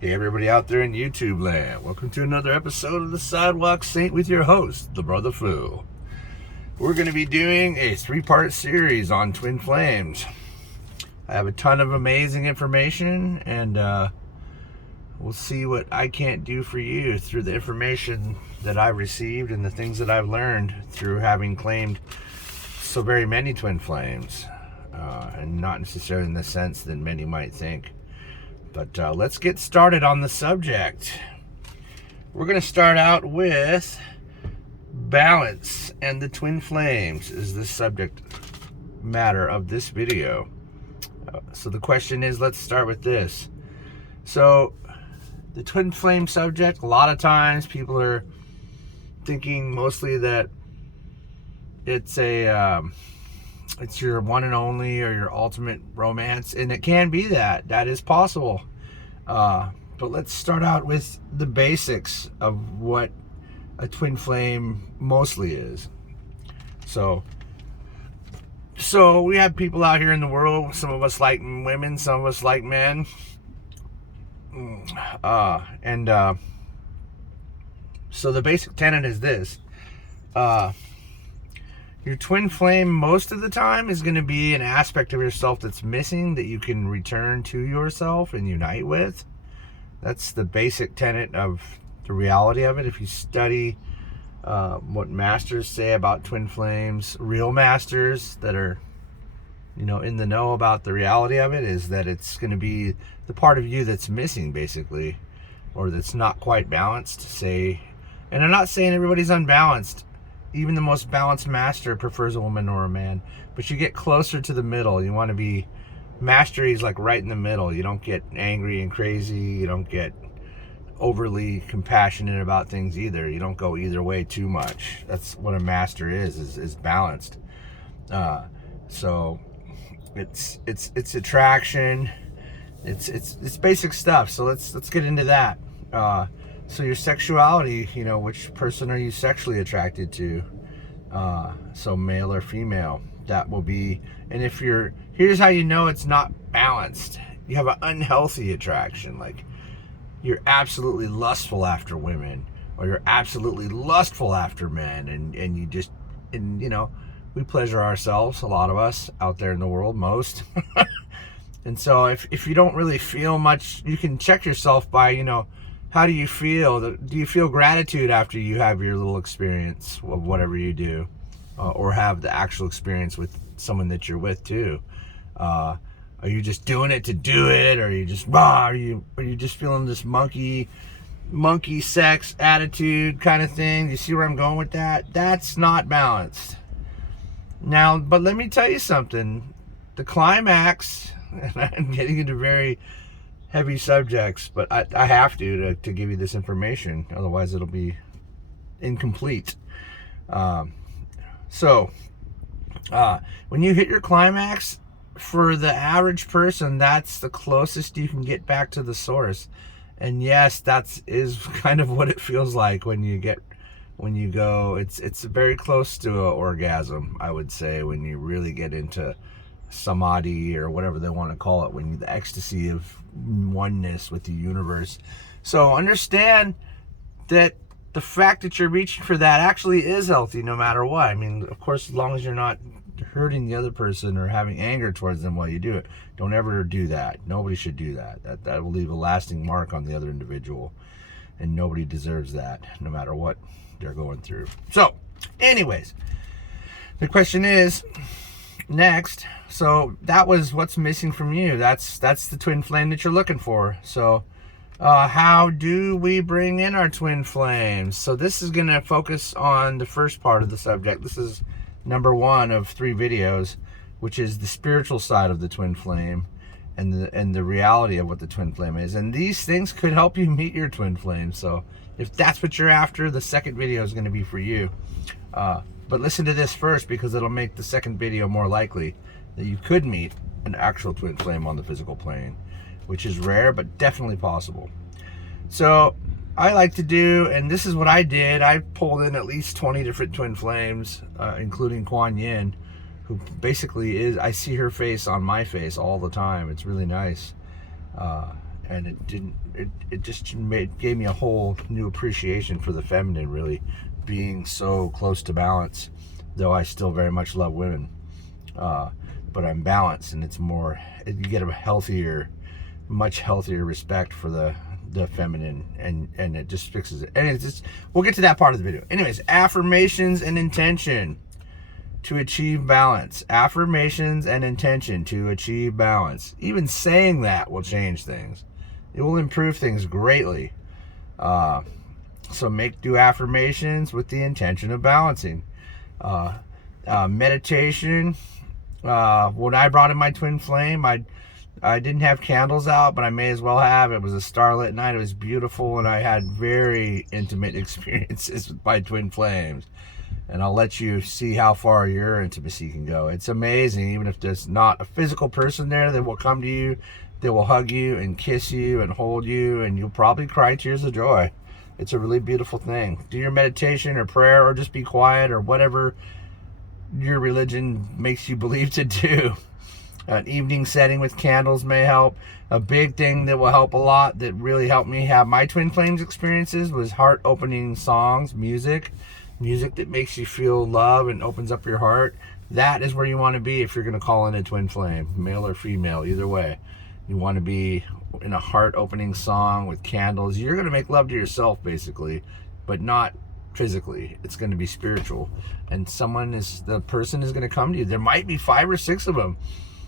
Hey everybody out there in YouTube land, welcome to another episode of the Sidewalk Saint with your host, the Brother Fu. We're going to be doing a 3-part series on twin flames. I have a ton of amazing information, and we'll see what I can't do for you through the information that I've received and the things that I've learned through having claimed so very many twin flames, and not necessarily in the sense that many might think. But let's get started on the subject. We're going to start out with balance and the twin flames is the subject matter of this video. So the question is, let's start with this. So the twin flame subject, a lot of times people are thinking mostly that it's your one and only or your ultimate romance, and it can be that is possible, but let's start out with the basics of what a twin flame mostly is. So we have people out here in the world. Some of us like women, some of us like men, so the basic tenet is this. Your twin flame most of the time is going to be an aspect of yourself that's missing that you can return to yourself and unite with. That's the basic tenet of the reality of it. If you study what masters say about twin flames, real masters that are, in the know about the reality of it, is that it's going to be the part of you that's missing, basically, or that's not quite balanced, say. And I'm not saying everybody's unbalanced. Even the most balanced master prefers a woman or a man, but you get closer to the middle. You want to be masteries, like right in the middle. You don't get angry and crazy. You don't get overly compassionate about things either. You don't go either way too much. That's what a master is balanced. So it's attraction. It's basic stuff. So let's get into that. So your sexuality, which person are you sexually attracted to? So male or female, that will be. And here's how you know it's not balanced. You have an unhealthy attraction, like you're absolutely lustful after women, or you're absolutely lustful after men, and we pleasure ourselves, a lot of us out there in the world, most. And so if you don't really feel much, you can check yourself by, how do you feel? Do you feel gratitude after you have your little experience of whatever you do, or have the actual experience with someone that you're with too? Are you just doing it to do it, or are you just are you just feeling this monkey sex attitude kind of thing? You see where I'm going with that? That's not balanced. Now, but let me tell you something. The climax, and I'm getting into very heavy subjects, but I have to give you this information, otherwise it'll be incomplete. So when you hit your climax, for the average person, that's the closest you can get back to the source. And yes, that is kind of what it feels like when you go. It's very close to an orgasm, I would say, when you really get into samadhi, or whatever they want to call it, when the ecstasy of oneness with the universe. So understand that the fact that you're reaching for that actually is healthy, no matter what. I mean, of course, as long as you're not hurting the other person or having anger towards them while you do it. Don't ever do that. Nobody should do that. That will leave a lasting mark on the other individual, and nobody deserves that, no matter what they're going through. So anyways, the question is next. So that was what's missing from you. That's the twin flame that you're looking for. So how do we bring in our twin flames? So this is going to focus on the first part of the subject. This is number 1 of 3 videos, which is the spiritual side of the twin flame, and the reality of what the twin flame is. And these things could help you meet your twin flame. So if that's what you're after, the second video is going to be for you. But listen to this first, because it'll make the second video more likely that you could meet an actual twin flame on the physical plane, which is rare, but definitely possible. So I like to do, and this is what I did, I pulled in at least 20 different twin flames, including Kuan Yin, who basically is, I see her face on my face all the time. It's really nice. And it it just gave me a whole new appreciation for the feminine, really being so close to balance, though I still very much love women. But I'm balanced, and it's more, you get a healthier, much healthier respect for the feminine, and it just fixes it. And it's just, we'll get to that part of the video. Anyways, affirmations and intention to achieve balance. Affirmations and intention to achieve balance. Even saying that will change things. It will improve things greatly. So do affirmations with the intention of balancing. Meditation. When I brought in my twin flame, I didn't have candles out, but I may as well have. It was a starlit night. It was beautiful, and I had very intimate experiences with my twin flames. And I'll let you see how far your intimacy can go. It's amazing. Even if there's not a physical person there, they will come to you, they will hug you and kiss you and hold you, and you'll probably cry tears of joy. It's a really beautiful thing. Do your meditation or prayer, or just be quiet, or whatever your religion makes you believe to do. An evening setting with candles may help. A big thing that will help a lot, that really helped me have my twin flames experiences, was heart-opening songs, music that makes you feel love and opens up your heart. That is where you want to be if you're going to call in a twin flame, male or female, either way. You want to be in a heart-opening song with candles. You're going to make love to yourself, basically, but not physically. It's going to be spiritual. And the person is going to come to you. There might be 5 or 6 of them.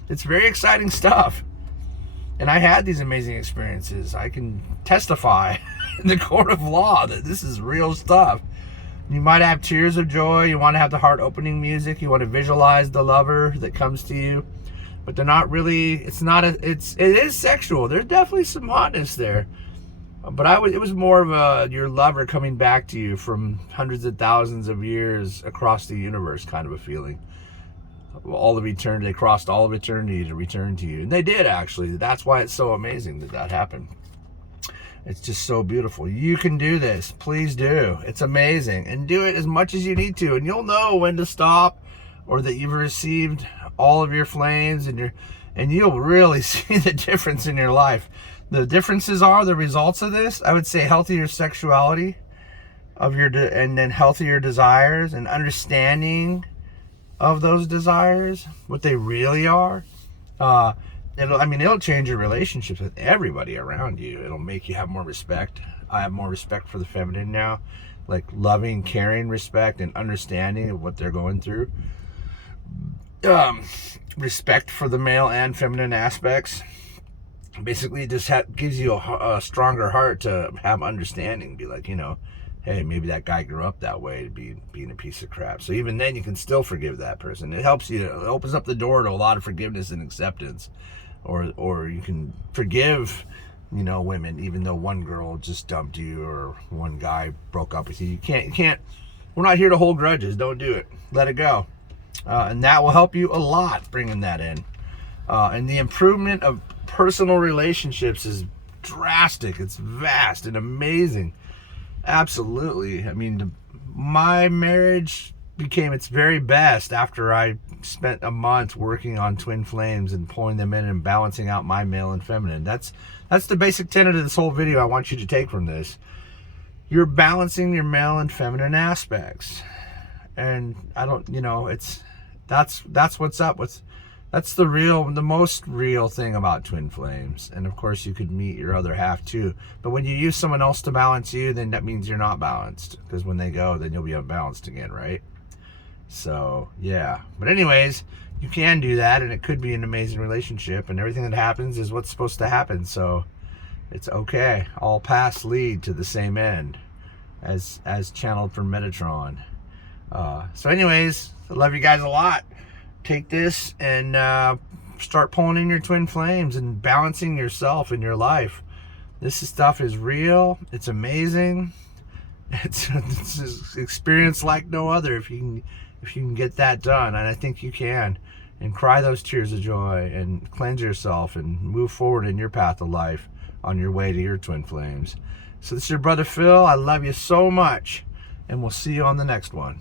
It's very exciting stuff. And I had these amazing experiences. I can testify in the court of law that this is real stuff. You might have tears of joy. You want to have the heart-opening music. You want to visualize the lover that comes to you. But they're not really, it is sexual. There's definitely some hotness there. But it was more of your lover coming back to you from hundreds of thousands of years across the universe kind of a feeling. All of eternity, they crossed all of eternity to return to you. And they did, actually. That's why it's so amazing that happened. It's just so beautiful. You can do this. Please do. It's amazing. And do it as much as you need to. And you'll know when to stop, or that you've received all of your flames, and you'll really see the difference in your life. The differences are the results of this. I would say healthier sexuality and then healthier desires, and understanding of those desires, what they really are. It'll change your relationships with everybody around you. It'll make you have more respect. I have more respect for the feminine now, like loving, caring respect, and understanding of what they're going through. Respect for the male and feminine aspects. Basically, just gives you a stronger heart to have understanding. Be like, hey, maybe that guy grew up that way, being a piece of crap. So even then, you can still forgive that person. It helps you. It opens up the door to a lot of forgiveness and acceptance. Or you can forgive, women, even though one girl just dumped you or one guy broke up with you. You can't. We're not here to hold grudges. Don't do it. Let it go. And that will help you a lot, bringing that in. And the improvement of personal relationships is drastic. It's vast and amazing. Absolutely. My marriage became its very best after I spent a month working on twin flames and pulling them in and balancing out my male and feminine. That's the basic tenet of this whole video I want you to take from this. You're balancing your male and feminine aspects. And that's what's up with. That's the most real thing about twin flames. And of course, you could meet your other half too. But when you use someone else to balance you, then that means you're not balanced. Because when they go, then you'll be unbalanced again, right? So, yeah. But anyways, you can do that, and it could be an amazing relationship. And everything that happens is what's supposed to happen. So, it's okay. All paths lead to the same end, as channeled from Metatron. So anyways, I love you guys a lot. Take this and start pulling in your twin flames and balancing yourself in your life. This stuff is real. It's amazing. It's an experience like no other if you can get that done, and I think you can. And cry those tears of joy and cleanse yourself and move forward in your path of life on your way to your twin flames. So this is your brother Phil. I love you so much, and we'll see you on the next one.